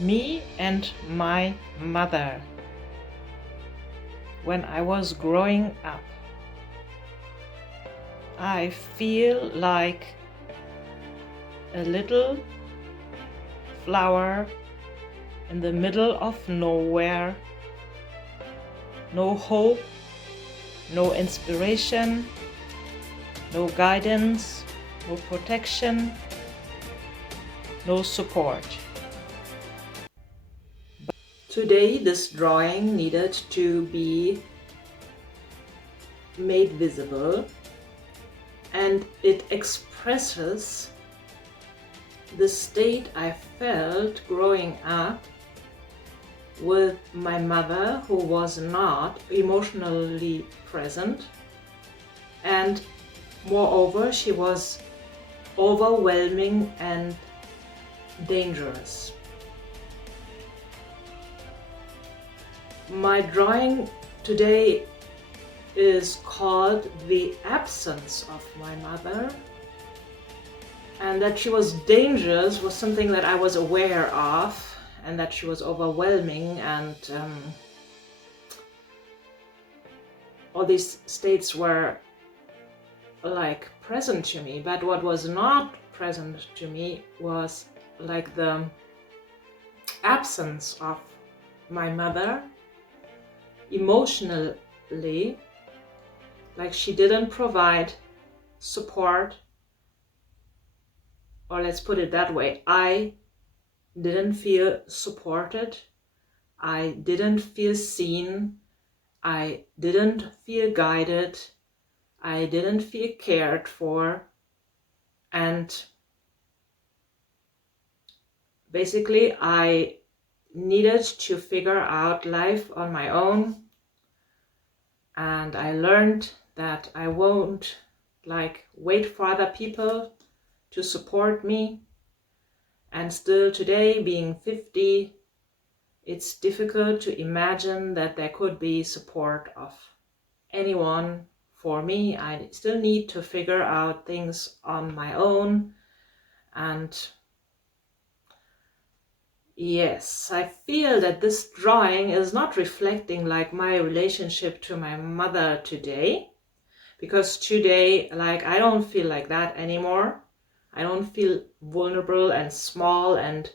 Me and my mother. When I was growing up, I feel like a little flower in the middle of nowhere. No hope, no inspiration, no guidance, no protection, no support. Today, this drawing needed to be made visible, and it expresses the state I felt growing up with my mother, who was not emotionally present, and moreover, she was overwhelming and dangerous. My drawing today is called The Absence of My Mother, and that she was dangerous was something that I was aware of, and that she was overwhelming, and all these states were like present to me. But what was not present to me was like the absence of my mother emotionally. Like, she didn't provide support, or let's put it that way, I didn't feel supported, I didn't feel seen, I didn't feel guided, I didn't feel cared for, and basically I needed to figure out life on my own. And I learned that I won't wait for other people to support me. And still today, being 50, it's difficult to imagine that there could be support of anyone for me. I still need to figure out things on my own. And yes, I feel that this drawing is not reflecting my relationship to my mother today, because today, I don't feel like that anymore. I don't feel vulnerable and small and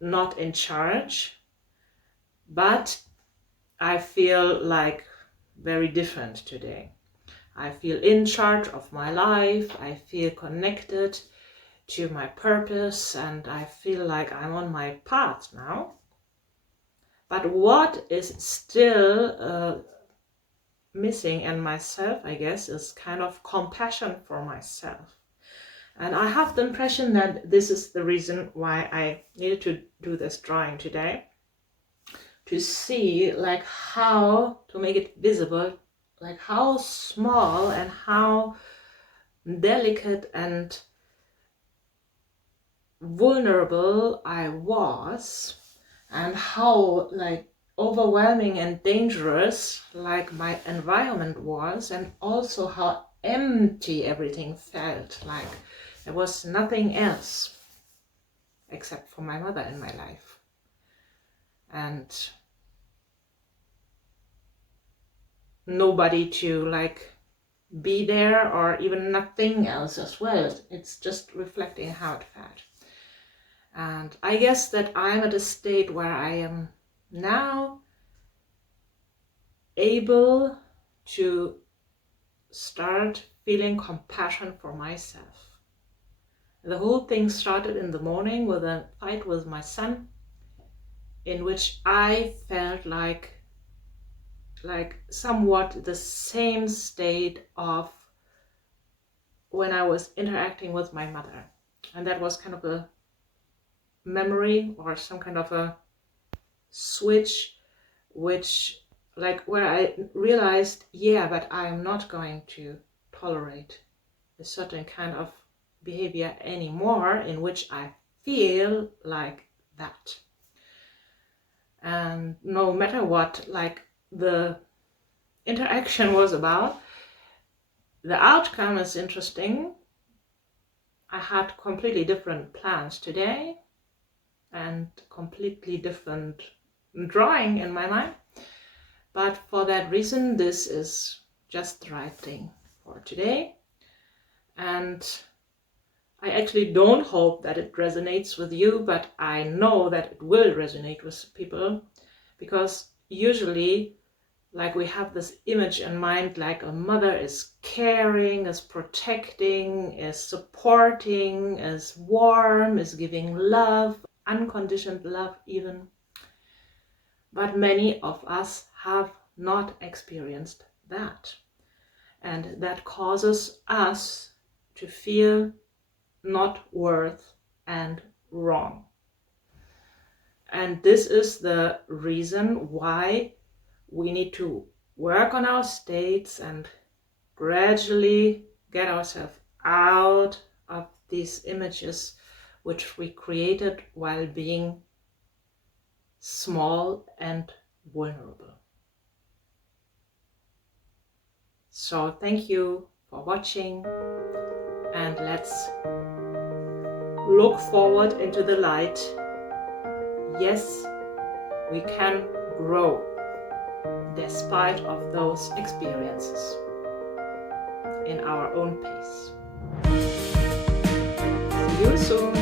not in charge, but I feel very different today. I feel in charge of my life, I feel connected to my purpose, and I feel like I'm on my path now. But what is still missing in myself, I guess, is kind of compassion for myself. And I have the impression that this is the reason why I needed to do this drawing today, to see how to make it visible, how small and how delicate and vulnerable I was, and how overwhelming and dangerous my environment was, and also how empty everything felt. There was nothing else except for my mother in my life, and nobody to be there, or even nothing else as well. It's just reflecting how it felt. And I guess that I'm at a state where I am now able to start feeling compassion for myself. The whole thing started in the morning with a fight with my son, in which I felt like somewhat the same state of when I was interacting with my mother. And that was kind of a memory, or some kind of a switch, which where I realized, yeah, but I'm not going to tolerate a certain kind of behavior anymore in which I feel like that. And no matter what the interaction was about, the outcome is interesting. I had completely different plans today, and completely different drawing in my mind. But for that reason, this is just the right thing for today. And I actually don't hope that it resonates with you, but I know that it will resonate with people, because usually, like, we have this image in mind, like a mother is caring, is protecting, is supporting, is warm, is giving love, unconditioned love even. But many of us have not experienced that. And that causes us to feel not worth and wrong. And this is the reason why we need to work on our states and gradually get ourselves out of these images which we created while being small and vulnerable. So thank you for watching, and let's look forward into the light. Yes, we can grow despite of those experiences in our own pace. See you soon.